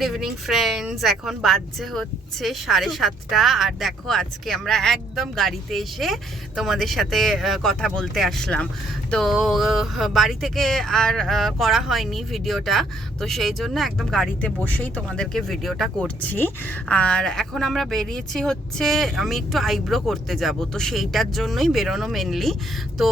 Good evening friends. এখন বাজছে হচ্ছে 7:30 আর দেখো আজকে আমরা একদম গাড়িতে এসে তোমাদের সাথে কথা বলতে আসলাম। তো বাড়ি থেকে আর করা হয়নি ভিডিওটা, তো সেই জন্য একদম গাড়িতে বসেই তোমাদেরকে ভিডিওটা করছি। আর এখন আমরা বেরিয়েছি হচ্ছে আমি একটু আইব্রো করতে যাব, তো সেইটার জন্যই বেরোনো মেনলি। তো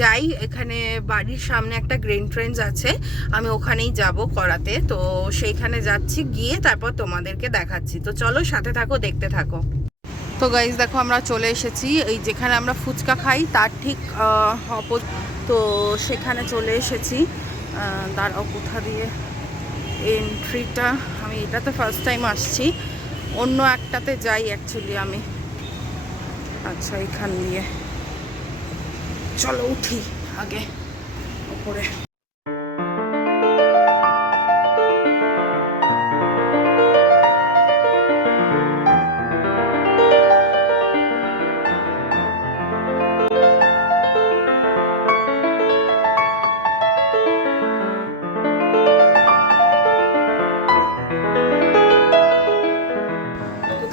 যাই, এখানে বাড়ির সামনে একটা গ্রিন ট্রেন্ডস আছে, আমি ওখানেই যাব করাতে। তো সেইখানে যাচ্ছি, গিয়ে তারপর তোমাদেরকে দেখাচ্ছি। তো চলো সাথে থাকো, দেখতে থাকো। তো গাইজ দেখো আমরা চলে এসেছি এই যেখানে আমরা ফুচকা খাই তার ঠিক তো সেখানে চলে এসেছি। দাঁড়াও কোথা দিয়ে এন্ট্রিটা, আমি এটাতে ফার্স্ট টাইম আসছি, অন্য একটাতে যাই অ্যাকচুয়ালি আমি। আচ্ছা এখান দিয়ে চলো উঠি আগে উপরে।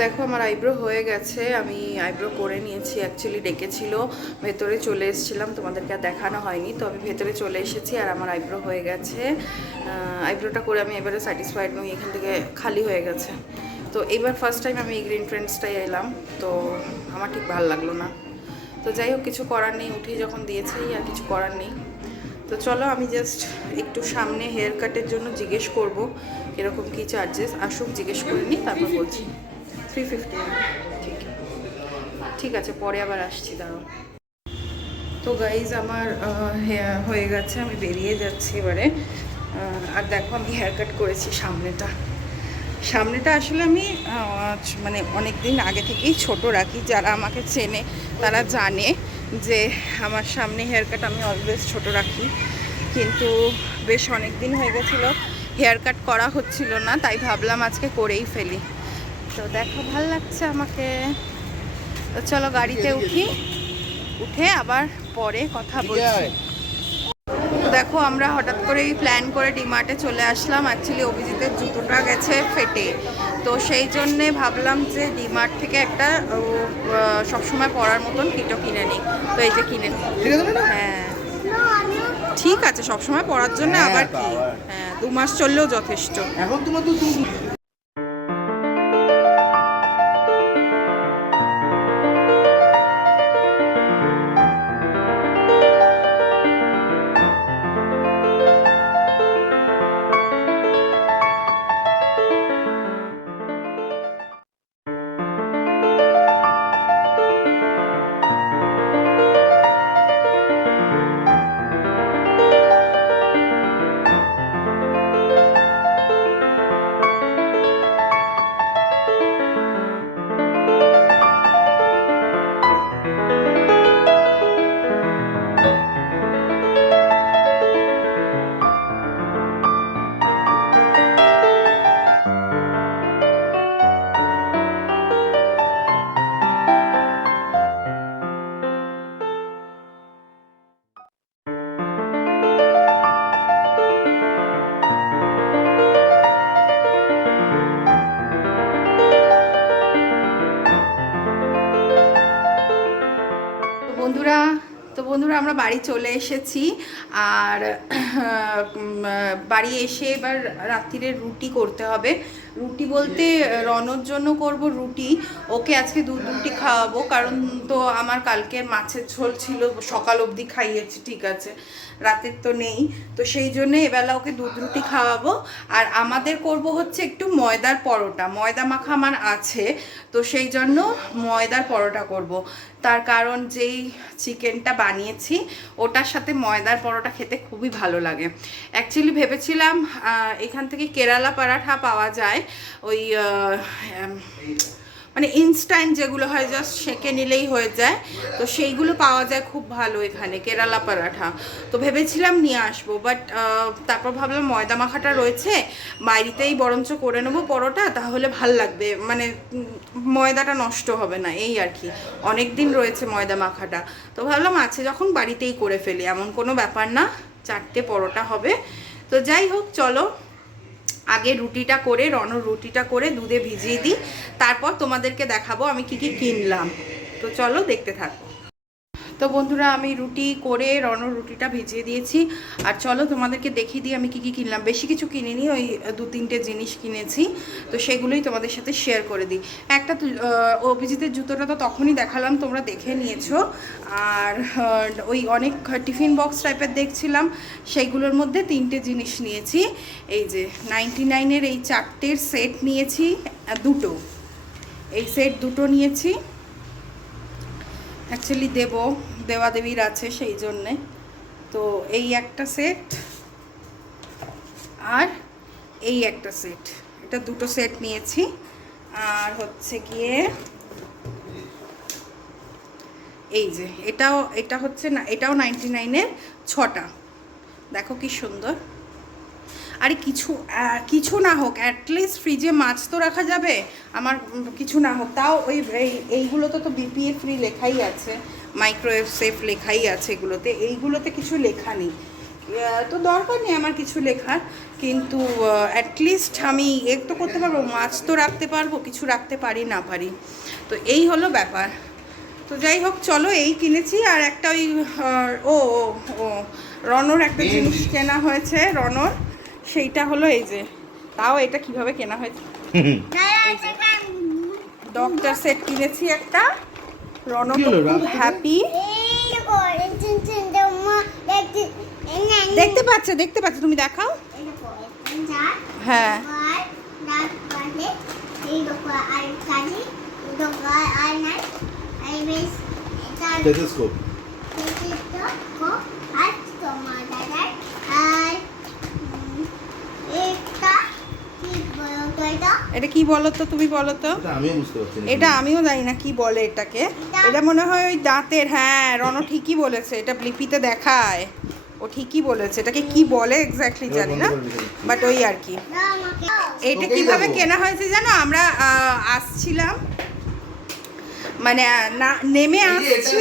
দেখো আমার আইব্রো হয়ে গেছে, আমি আইব্রো করে নিয়েছি। অ্যাকচুয়ালি ডেকেছিল, ভেতরে চলে এসেছিলাম, তোমাদেরকে আর দেখানো হয়নি। তো আমি ভেতরে চলে এসেছি আর আমার আইব্রো হয়ে গেছে। আইব্রোটা করে আমি এবারে স্যাটিসফাইড নই, এখান থেকে খালি হয়ে গেছে। তো এবার ফার্স্ট টাইম আমি এই গ্রিন ট্রেন্ডসটাই এলাম, তো আমার ঠিক ভালো লাগলো না। তো যাই হোক, কিছু করার নেই, উঠে যখন দিয়েছেই আর কিছু করার নেই। তো চলো আমি জাস্ট একটু সামনে হেয়ার কাটের জন্য জিজ্ঞেস করবো এরকম কি চার্জেস, আসুক জিজ্ঞেস করে নিই তারপর বলছি। 350, ঠিক আছে, পরে আবার আসছি, দাঁড়াও। তো গাইজ আমার হয়ে গেছে, আমি বেরিয়ে যাচ্ছি এবারে। আর দেখো আমি হেয়ার কাট করেছি সামনেটা আসলে আমি মানে অনেক দিন আগে থেকেই ছোট রাখি, যারা আমাকে চেনে তারা জানে যে আমার সামনে হেয়ার কাট আমি অলওয়েজ ছোট রাখি। কিন্তু বেশ অনেক দিন হয়ে গেছিলো হেয়ার কাট করা হচ্ছিল না, তাই ভাবলাম আজকে করেই ফেলি। তো দেখো ভালো লাগছে আমাকে। তো চলো গাড়িতে উঠে আবার পরে কথা বলছি। দেখো আমরা হঠাৎ করেই প্ল্যান করে ডিমার্টে চলে আসলাম। অ্যাকচুয়ালি অভিজিতের জুতোটা গেছে ফেটে, তো সেই জন্যে ভাবলাম যে ডিমার্ট থেকে একটা সবসময় পরার মতন কিটো কিনে নিই। তো এই যে কিনে নিই। হ্যাঁ ঠিক আছে, সবসময় পরার জন্য আবার কি, হ্যাঁ 2 মাস চললেও যথেষ্ট। এখন তোমার তো বন্ধুরা আমরা বাড়ি চলে এসেছি। আর বাড়ি এসে এবার রাত্রিরে রুটি করতে হবে। রুটি বলতে রনর জন্য করব রুটি, ওকে আজকে দুধ রুটি খাওয়াবো, কারণ তো আমার কালকের মাছের ঝোল ছিল, সকাল অবধি খাইয়েছি, ঠিক আছে, রাতের তো নেই। তো সেই জন্যে এবেলা ওকে দুধ রুটি খাওয়াবো। আর আমাদের করব হচ্ছে একটু ময়দার পরোটা, ময়দা মাখা আমার আছে, তো সেই জন্য ময়দার পরোটা করব। তার কারণ যেই চিকেনটা বানিয়েছি ওটার সাথে ময়দার পরোটা খেতে খুবই ভালো লাগে। অ্যাকচুয়ালি ভেবেছিলাম এখান থেকে কেরালা পরাঠা পাওয়া যায়, ওই মানে ইনস্ট্যান্ট যেগুলো হয়, জাস্ট সেঁকে নিলেই হয়ে যায়, তো সেইগুলো পাওয়া যায় খুব ভালো এখানে, কেরালা পরাঠা। তো ভেবেছিলাম নিয়ে আসবো, বাট তারপর ভাবলাম ময়দা মাখাটা রয়েছে, বাড়িতেই বরঞ্চ করে নেবো পরোটা, তাহলে ভাল লাগবে, মানে ময়দাটা নষ্ট হবে না, এই আর কি। অনেক দিন রয়েছে ময়দা মাখাটা, তো ভাবলাম আছে যখন বাড়িতেই করে ফেলি, এমন কোনো ব্যাপার না, 4টে পরোটা হবে। তো যাই হোক চলো আগে রুটিটা করে রুটিটা করে দুধে ভিজিয়ে দিই, তারপর তোমাদেরকে দেখাবো আমি কি কি কিনলাম। তো চলো দেখতে থাকো। তো বন্ধুরা আমি রুটি করে রুটিটা ভিজিয়ে দিয়েছি, আর চলো তোমাদেরকে দেখিয়ে দিই আমি কি কি কিনলাম। বেশি কিছু কিনিনি, ওই 2-3টে জিনিস কিনেছি, তো সেগুলোই তোমাদের সাথে শেয়ার করে দিই। একটা অভিজিতের জুতোটা তো তখনই দেখালাম, তোমরা দেখে নিয়েছো। আর ওই অনেক টিফিন বক্স টাইপের দেখছিলাম, সেইগুলোর মধ্যে 3টে জিনিস নিয়েছি। এই যে 99-এর এই 4টের সেট নিয়েছি, দুটো, এই সেট দুটো নিয়েছি। অ্যাকচুয়ালি দেওয়াদেবীর আছে সেই জন্যে। তো এই একটা সেট আর এই একটা সেট, এটা দুটো সেট নিয়েছি। আর হচ্ছে গিয়ে এই যে এটা হচ্ছে না, এটাও 99-এর 6টা, দেখো কি সুন্দর। আরে কিছু না হোক, অ্যাটলিস্ট ফ্রিজে মাছ তো রাখা যাবে। আমার কিছু না হোক, তাও এইগুলোতে তো বিপিএ ফ্রি লেখাই আছে, মাইক্রোওয়েভ সেফ লেখাই আছে এগুলোতে, এইগুলোতে কিছু লেখা নেই। তো দরকার নেই আমার কিছু লেখার, কিন্তু অ্যাটলিস্ট আমি তো করতে পারবো, মাছ তো রাখতে পারবো, কিছু রাখতে পারি না পারি। তো এই হলো ব্যাপার। তো যাই হোক, চলো এই কিনেছি। আর একটা ওই ও ও রনর একটা জিনিস কেনা হয়েছে, রনর, সেইটা হলো এই যে, তাও এটা কিভাবে কেনা হয়েছে, ডক্টর সেট কিনেছি একটা। রন খুব হ্যাপি, দেখতে পাচ্ছে তুমি দেখাও। হ্যাঁ এটা কি বলো তো, তুমি বলো তো। এটা আমিও জানি না কি বলে এটাকে। এটা মনে হয় ওই দাঁতের, হ্যাঁ রণ ঠিকই বলেছে, এটা ব্লিপিতে দেখায়, ও ঠিকই বলেছে। এটাকে কি বলে এক্স্যাক্টলি জানি না, বাট ওই আর কি। এটা কিভাবে কেনা হয়েছে জানো, আমরা আসছিলাম, মানে না নেমে আসছি,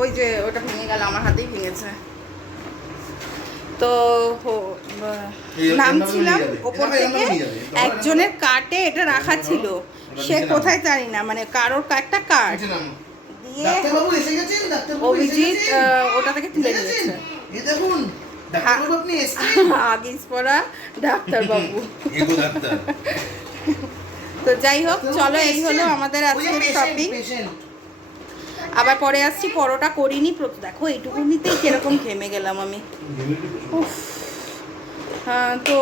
ওই যে ওটা ভেঙে গেল, আমার হাতেই ভেঙেছে। তো নামছিলাম ওপর থেকে, একজনের কার্টে এটা রাখা ছিল, সে কোথায় জানি না, মানে কারোর একটা কার্ড দিয়ে অভিজিৎ ওটা থেকে তুলে নিয়েছে। আগিস পড়া ডাক্তারবাবু। তো যাই হোক, চলো এই হলো আমাদের আজকের শপিং। আবার পরে আসছি, পরোটা করিনি, দেখো এইটুকুনিতেই কিরকম ঘেমে গেলাম আমি। তো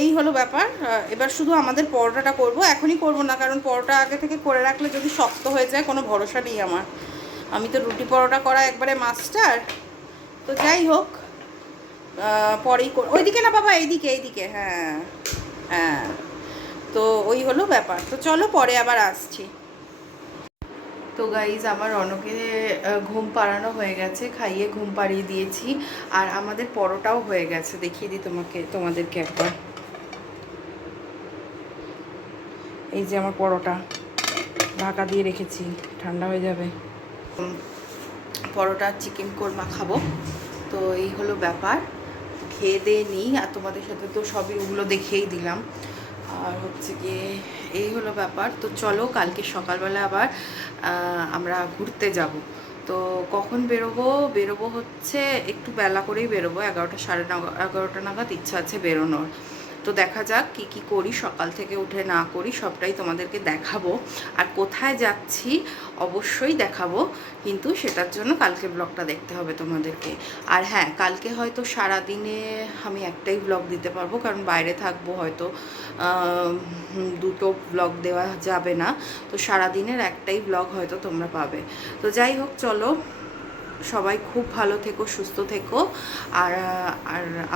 এই হলো ব্যাপার। এবার শুধু আমাদের পরোটাটা করব, এখনই করব না, কারণ পরোটা আগে থেকে করে রাখলে যদি শক্ত হয়ে যায় কোনো ভরসা নেই আমার। আমি তো রুটি পরোটা করা একবারে মাস্টার। তো যাই হোক, পরেই ওইদিকে না বাবা, এইদিকে, হ্যাঁ হ্যাঁ। তো ওই হলো ব্যাপার। তো চলো পরে আবার আসছি। তো গাইজ আমার রনকে ঘুম পাড়ানো হয়ে গেছে, খাইয়ে ঘুম পাড়িয়ে দিয়েছি, আর আমাদের পরোটাও হয়ে গেছে। দেখিয়ে দিই তোমাদেরকে একবার। এই যে আমার পরোটা ঢাকা দিয়ে রেখেছি, ঠান্ডা হয়ে যাবে। পরোটা চিকেন কোরমা খাবো। তো এই হলো ব্যাপার, খেয়ে দিয়ে নিই, আর তোমাদের সাথে তো সবই ওগুলো দেখিয়েই দিলাম। আর হচ্ছে গিয়ে এই হলো ব্যাপার। তো চলো কালকে সকালবেলা আবার আমরা ঘুরতে যাব। তো কখন বেরোবো হচ্ছে একটু বেলা করেই বেরোবো, 11টা 11:30 নাগাদ ইচ্ছা আছে বেরোনোর। তো দেখা যাক কি কি করি, সকাল থেকে উঠে না করি, সবটাই তোমাদেরকে দেখাবো। আর কোথায় যাচ্ছি অবশ্যই দেখাবো, কিন্তু সেটার জন্য কালকে ব্লগটা দেখতে হবে তোমাদেরকে। আর হ্যাঁ, কালকে হয়তো সারাদিনে আমি একটাই ব্লগ দিতে পারবো, কারণ বাইরে থাকবো, হয়তো দুটো ব্লগ দেওয়া যাবে না। তো সারাদিনের একটাই ব্লগ হয়তো তোমরা পাবে। তো যাই হোক, চলো সবাই খুব ভালো থেকো, সুস্থ থেকো, আর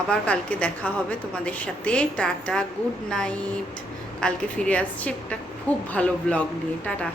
আবার কালকে দেখা হবে তোমাদের সাথে। Tata, good night. কালকে ফিরে আসছি একটা খুব ভালো ব্লগ নিয়ে। টাটা।